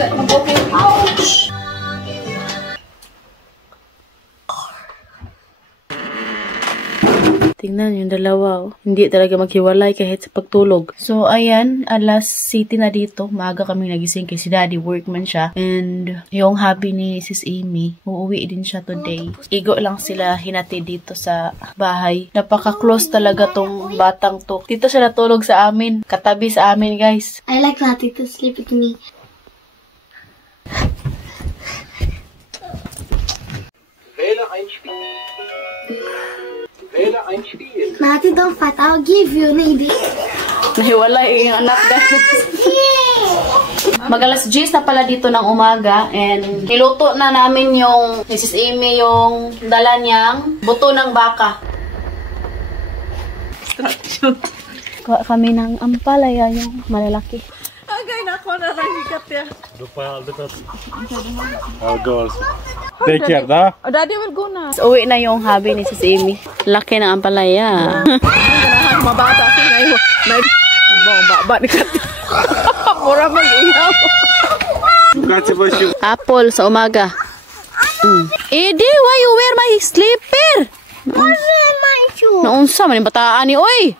Ouch! Tingnan yung dalawa, oh. Hindi talaga maghiwalay kahit sa pagtulog. So, ayan, alas city na dito. Maaga kami nagising kasi si Daddy workman siya. And yung hubby ni Sis Amy, uuwi din siya today. Igo lang sila hinati dito sa bahay. Napaka-close talaga tong batang to. Dito siya natulog sa amin. Katabi sa amin, guys. I like Natty to sleep with me. Natty, don't fight. I'll give you, maybe. Nahiwalay yung anak, guys. Mag-alas 10 na pala dito ng umaga. And niluto na namin yung Mrs. Amy yung dala niyang buto ng baka. Kuha kami ng ampalaya yung malalaki. Agay na ako na lang hikat ya. I'll go also. Take care, da? Oh, Daddy will go na. Uwi na yung hubby ni Sis Amy. Laki ng ampalaya. Mabata si Nayo. Baba ni Kat. Mura mag-iyaw. Apple sa umaga. Edi, why you wear my slipper? My shoe. Naunsa man yung bataan ni, oy!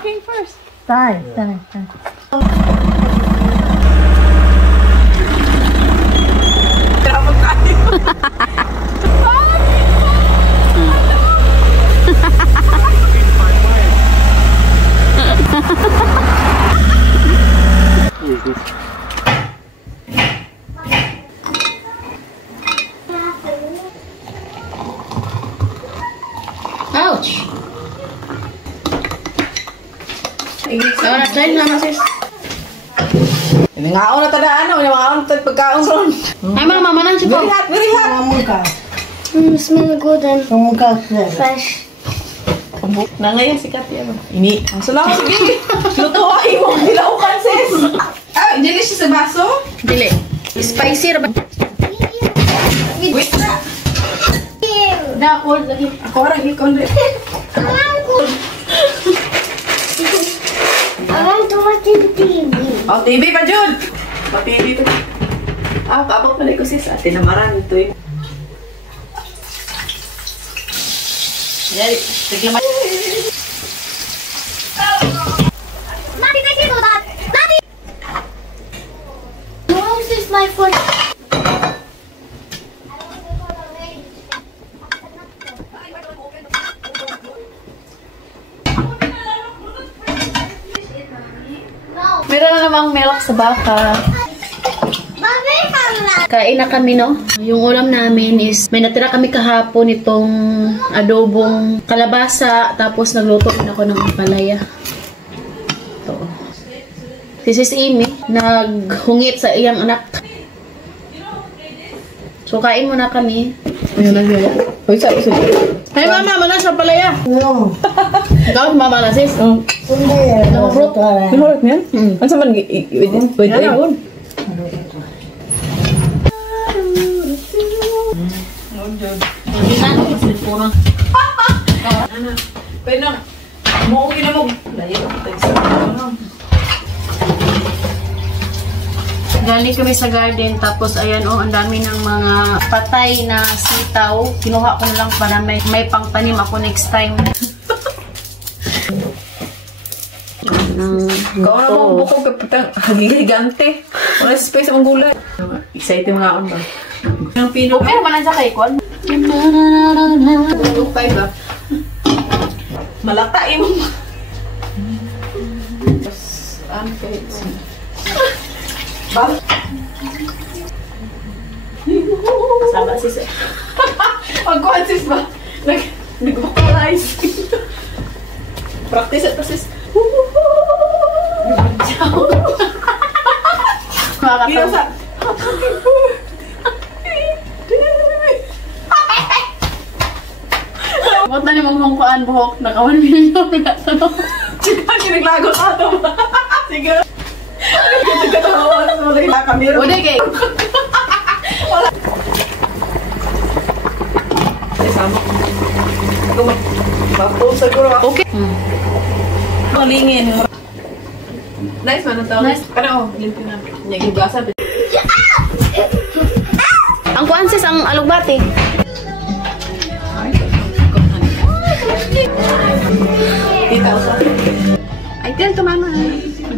Okay, first. Tay. Grabe tayo. Ouch! Sama style sama sis. Ini nga na tada ano, yung mga ano tada pagkaon ron. Ay mga mama nang siya po. Very hot. Smell good and fresh. Na ngayon sikat yan. Ini. Ang salamat, sige. Lutuin mo. Dilaw ka, sis. Ah, dili siya sa baso? Dili. Spicy ra ba? Wait na. Da, cold lagi. Ako orang ikon rin. I want to watch the TV. Oh, TV pa, Jud. Pa TV to. Ah, paabot pala ko, sis. Ate na marami ito eh. Dali, tiglaman. Daddy, take it that. Daddy! How is this my foot? Meron na namang milk sa baka. Kain na kami, no? Yung ulam namin is, may natira kami kahapon itong adobong kalabasa, tapos nagluto din ako ng palaya. Ito. Si Sis Amy, naghungit sa iyang anak. So, kain muna kami. Ayun na yun. Uy, sa iso. Hey, mama, mana sa palaya? No. Ikaw, mama na, sis? Naka-fruit. Naka-fruit niya? Ano sa man? Wait. Pwede na. Muuwi na mo. Galing kami sa garden, tapos ayan oh, ang dami ng mga patay na sitaw. Kinuha ko na lang para may pangtanim ako next time. Kau na mga buko kapitang hagigigante. Wala space ang gulay. Excited mga akong ba? Ang pino. Okay, manan sa kay Kwan. Lupay ba? Malatain mo. Tapos, kahit ba? Sama sis. Pagkuhan sis ba? Nag-vocalize. Practice ito sis. Makakatawa. Ba't na ni mong mungkuan buhok? Naka 1 million na tanong. Sige, naglagot ato ba? Sige. Nagkatawa sa mga kamera. Ude kay. Sama. Mapo siguro ako. Okay. Malingin. Nice man ang tao. Nice. Ano, limpyo na. Nagigasa. Ang kuan sis, ang alugbati. Tita, usa. Ay, tell to mama.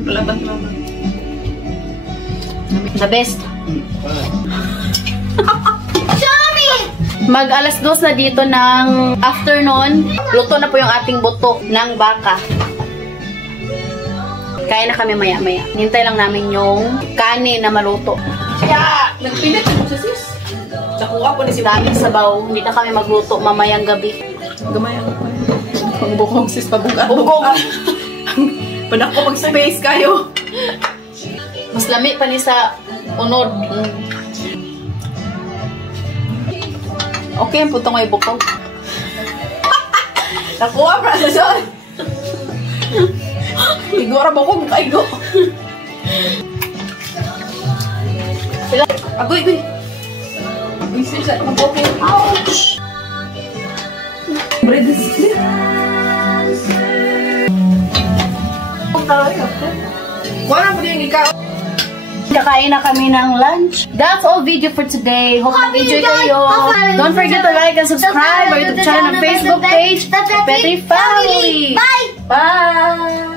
Palaban mama. The best. Shomi! Mag alas 2 na dito ng afternoon. Luto na po yung ating buto ng baka. Kaya na kami maya-maya. Hintay lang namin yung kanin na maluto. Kaya, nagpinit mo siya sis. Nakuha po ni si Daming sabaw. Hindi na kami magluto mamayang gabi. Gamay ang pagbukong sis pabuga. Bugong. Panak ko mag-space kayo. Mas lami pa ni sa unod. Okay, ang putong ay bukong. Nakuha pa sa siya. Igora bukong kaigo. Agoy, agoy. Isip sa bukong. Ouch! Bread is clear. Wala pa din ikaw. Kakain na kami ng lunch. That's all video for today. Hope nag-enjoy kayo. Don't forget to like and subscribe our YouTube channel and Facebook page, Petri Family. Bye! Bye!